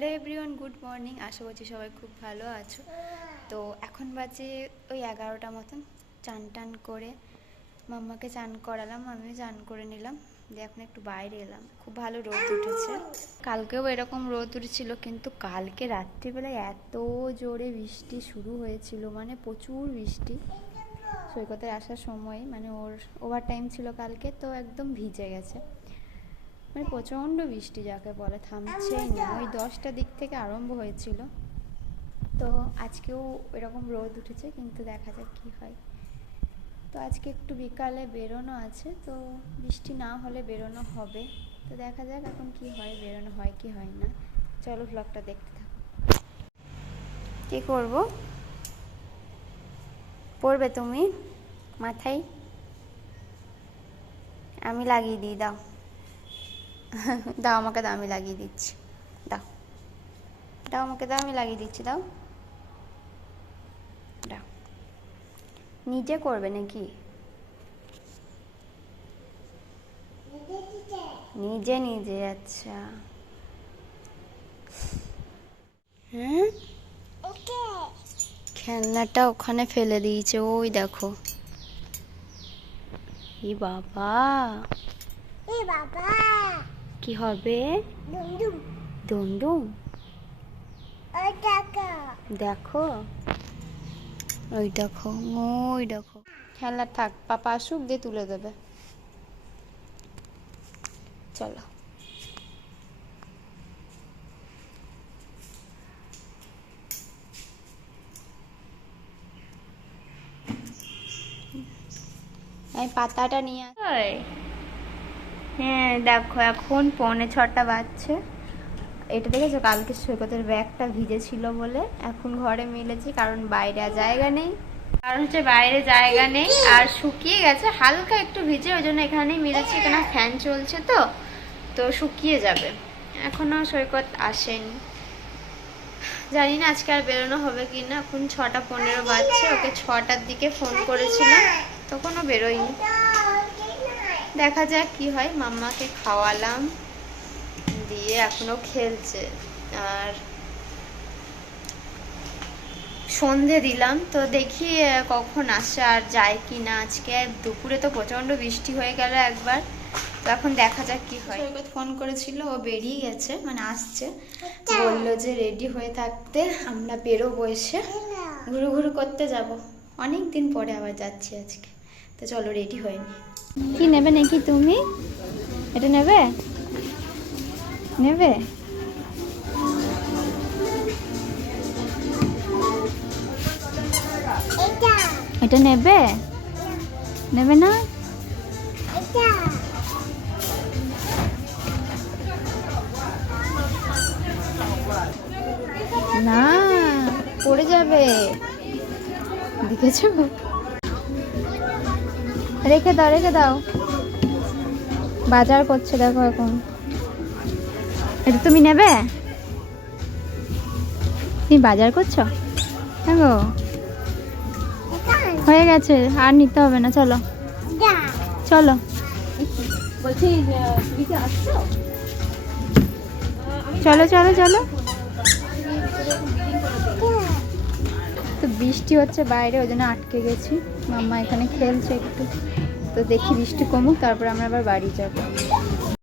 Hello everyone, good morning. আশা করছি সবাই খুব ভালো আছো। তো এখন বাজে ওই 11টা মতন। চান টান করে মাম্মাকে চান করালাম, আমিও চান করে নিলাম, দিয়ে এখন একটু বাইরে এলাম। খুব ভালো রোদ উঠেছে। কালকেও এরকম রোদ উঠেছিল, কিন্তু কালকে রাত্রিবেলায় এত জোরে বৃষ্টি শুরু হয়েছিল, মানে প্রচুর বৃষ্টি। সৈকতে আসার সময় মানে ওর ওভার টাইম ছিল কালকে, তো একদম ভিজে গেছে। মানে প্রচণ্ড বৃষ্টি যাকে বলে, থামছেই না। ওই 10টার দিক থেকে আরম্ভ হয়েছিল। তো আজকেও এরকম রোদ উঠেছে, কিন্তু দেখা যাক কী হয়। তো আজকে একটু বিকালে বেরোনো আছে, তো বৃষ্টি না হলে বেরোনো হবে। তো দেখা যাক এখন কি হয়, বেরোনো হয় কি হয় না। চলো ব্লগটা দেখতে থাকো। কী করবো? পড়বে তুমি মাথায়? আমি লাগিয়ে দিই, দাও দাও আমাকে, দাও আমি লাগিয়ে দিচ্ছি। দাও দাও আমাকে, দাও আমি লাগিয়ে দিচ্ছি, দাও দাও। নিজে করবে নাকি? নিজে নিজে? আচ্ছা। হ্যাঁ, খেলনাটা ওখানে ফেলে দিয়েছে, ওই দেখো। ই বাবা, কি হবে? ডুমডুম? দেখো, ওই দেখো, ওই দেখো। খেলনা থাক, পাপা আসুক দিয়ে তুলে দেবে। চলো। এই পাতাটা নিয়ে হ্যাঁ দেখো, এখন 6:45 বাজছে। এটা দেখেছো, কালকে সৈকতের ব্যাগটা ভিজে ছিল বলে এখন ঘরে মিলেছি, কারণ বাইরে আর জায়গা নেই। কারণ হচ্ছে বাইরে জায়গা নেই, আর শুকিয়ে গেছে হালকা একটু ভিজে, ওই জন্য এখানেই মিলেছি। এখানে ফ্যান চলছে তো তো শুকিয়ে যাবে। এখনো সৈকত আসেনি, জানি না আজকে আর বেরোনো হবে কি না। এখন 6:15 বাজছে, ওকে 6টার দিকে ফোন করেছিলাম, তখনও বেরোয়নি। দেখা যাক কি হয়। মাম্মাকে খাওয়ালাম, দিয়ে এখনো খেলছে। আর সন্ধে দিলাম, তো দেখি কখন আসে আর যায় কি না। আজকে দুপুরে তো প্রচণ্ড বৃষ্টি হয়ে গেল একবার, তো এখন দেখা যাক কি হয়। সৈকত ফোন করেছিল, ও বেরিয়ে গেছে, মানে আসছে। বললো যে রেডি হয়ে থাকতে, আমরা বেরোবো, এসে ঘুরু ঘুরু করতে যাব। অনেক দিন পরে আবার যাচ্ছি আজকে, তো চলো রেডি হয়ে নি। কি নেবে নাকি তুমি? এটা নেবে? নেবে? এটা নেবে? নেবে না? না, পড়ে যাবে, দেখেছো? রেখে দাও, রেখে দাও। বাজার করছে দেখো এখন। এটা তুমি নেবে? তুমি বাজার করছো? হ্যাঁ গো, হয়ে গেছে, আর নিতে হবে না, চলো চলো। চলো চলো চলো। তো বৃষ্টি হচ্ছে বাইরে, ওই জন্য আটকে গেছি। মাম্মা এখানে খেলছে একটু, তো দেখি বৃষ্টি কমুক, তারপর আমরা আবার বাড়ি যাবো।